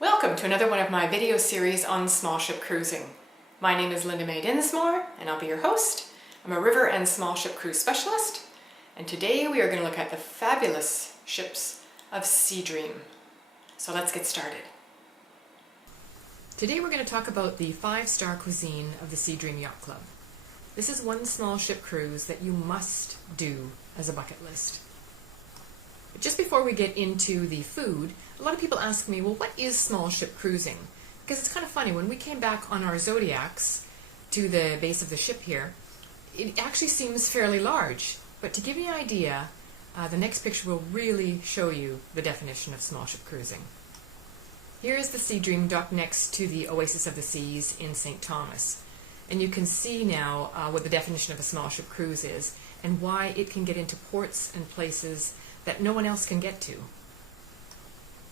Welcome to another one of my video series on small ship cruising. My name is Linda Mae Dinsmore and I'll be your host. I'm a river and small ship cruise specialist, and today we are going to look at the fabulous ships of SeaDream. So let's get started. Today we're going to talk about the 5-star cuisine of the SeaDream Yacht Club. This is one small ship cruise that you must do as a bucket list. But just before we get into the food, a lot of people ask me, well, what is small ship cruising? Because it's kind of funny, when we came back on our Zodiacs to the base of the ship here, it actually seems fairly large. But to give you an idea, the next picture will really show you the definition of small ship cruising. Here is the SeaDream docked next to the Oasis of the Seas in St. Thomas. And you can see now what the definition of a small ship cruise is and why it can get into ports and places that no one else can get to.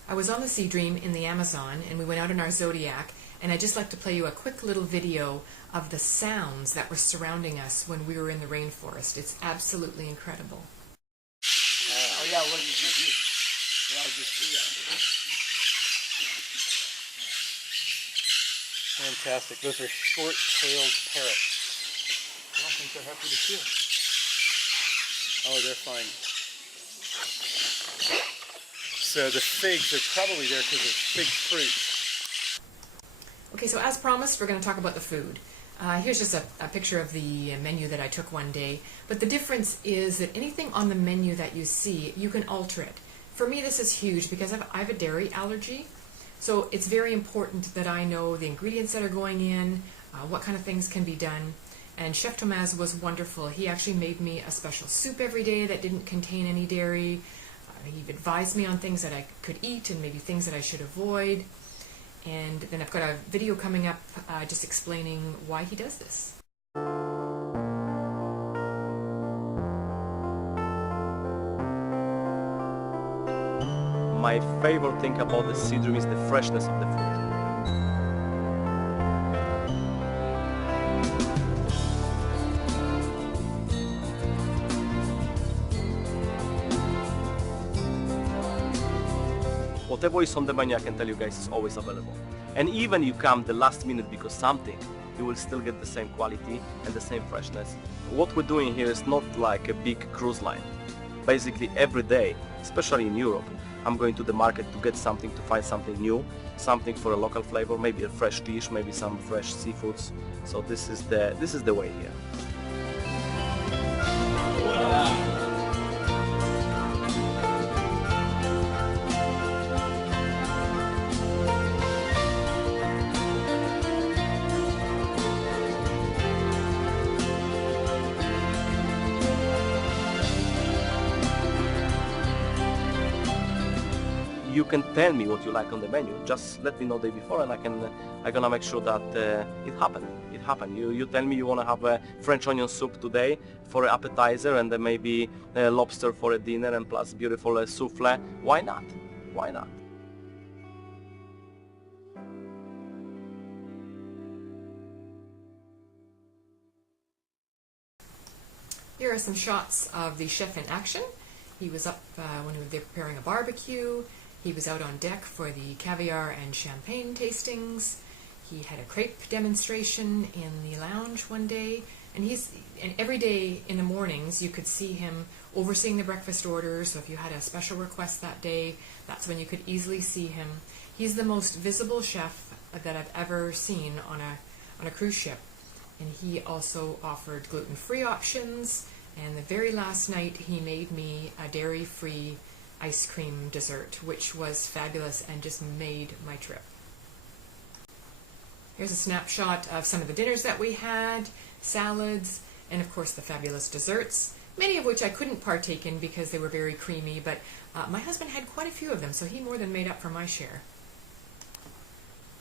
I was on the SeaDream in the Amazon and we went out in our Zodiac, and I'd just like to play you a quick little video of the sounds that were surrounding us when we were in the rainforest. It's absolutely incredible. Oh yeah, look at you. Yeah, I'll just do that. Fantastic. Those are short-tailed parrots. I don't think they're happy to see us. Oh, they're fine. So the figs are probably there because of fig fruit. Okay, so as promised, we're going to talk about the food. Here's just a picture of the menu that I took one day. But the difference is that anything on the menu that you see, you can alter it. For me, this is huge because I have a dairy allergy. So it's very important that I know the ingredients that are going in, what kind of things can be done. And Chef Thomas was wonderful. He actually made me a special soup every day that didn't contain any dairy. He advised me on things that I could eat and maybe things that I should avoid. And then I've got a video coming up just explaining why he does this. My favorite thing about the SeaDream is the freshness of the food. Whatever is on the menu, I can tell you guys, is always available. And even you come the last minute because something, you will still get the same quality and the same freshness. What we're doing here is not like a big cruise line. Basically every day, especially in Europe, I'm going to the market to get something, to find something new, something for a local flavor, maybe a fresh dish, maybe some fresh seafoods. So this is the way here. You can tell me what you like on the menu. Just let me know the day before, and I'm gonna make sure that it happen. It happen. You tell me you wanna have a French onion soup today for an appetizer, and then maybe lobster for a dinner, and plus beautiful souffle. Why not? Why not? Here are some shots of the chef in action. He was up when they were preparing a barbecue. He was out on deck for the caviar and champagne tastings. He had a crepe demonstration in the lounge one day. And every day in the mornings you could see him overseeing the breakfast orders. So if you had a special request that day, that's when you could easily see him. He's the most visible chef that I've ever seen on a cruise ship. And he also offered gluten-free options. And the very last night he made me a dairy-free ice cream dessert, which was fabulous and just made my trip. Here's a snapshot of some of the dinners that we had, salads, and of course the fabulous desserts, many of which I couldn't partake in because they were very creamy, but my husband had quite a few of them, so he more than made up for my share.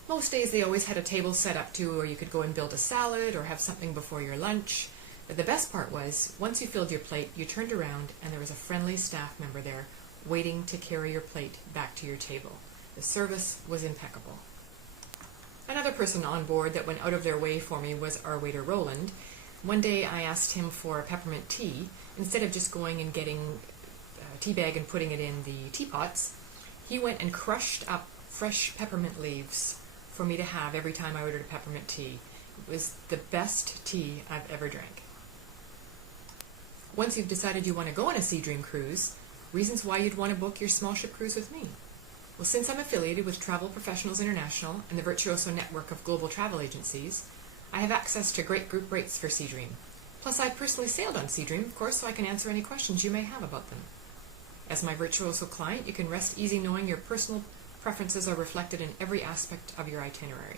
Most days they always had a table set up too, where you could go and build a salad or have something before your lunch. But the best part was, once you filled your plate, you turned around and there was a friendly staff member there waiting to carry your plate back to your table. The service was impeccable. Another person on board that went out of their way for me was our waiter Roland. One day I asked him for peppermint tea. Instead of just going and getting a tea bag and putting it in the teapots, he went and crushed up fresh peppermint leaves for me to have every time I ordered a peppermint tea. It was the best tea I've ever drank. Once you've decided you want to go on a SeaDream cruise, reasons why you'd want to book your small ship cruise with me. Well, since I'm affiliated with Travel Professionals International and the Virtuoso network of global travel agencies, I have access to great group rates for SeaDream. Plus, I personally sailed on SeaDream, of course, so I can answer any questions you may have about them. As my Virtuoso client, you can rest easy knowing your personal preferences are reflected in every aspect of your itinerary.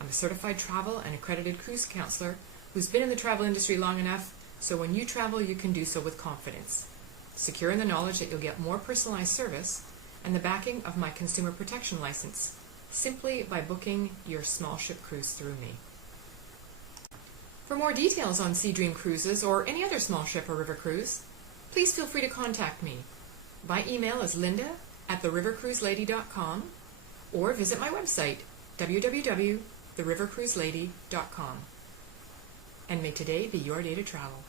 I'm a certified travel and accredited cruise counselor who's been in the travel industry long enough so when you travel you can do so with confidence, secure in the knowledge that you'll get more personalized service and the backing of my consumer protection license simply by booking your small ship cruise through me. For more details on SeaDream cruises or any other small ship or river cruise, please feel free to contact me. My email is linda@therivercruiselady.com or visit my website www.therivercruiselady.com. And may today be your day to travel.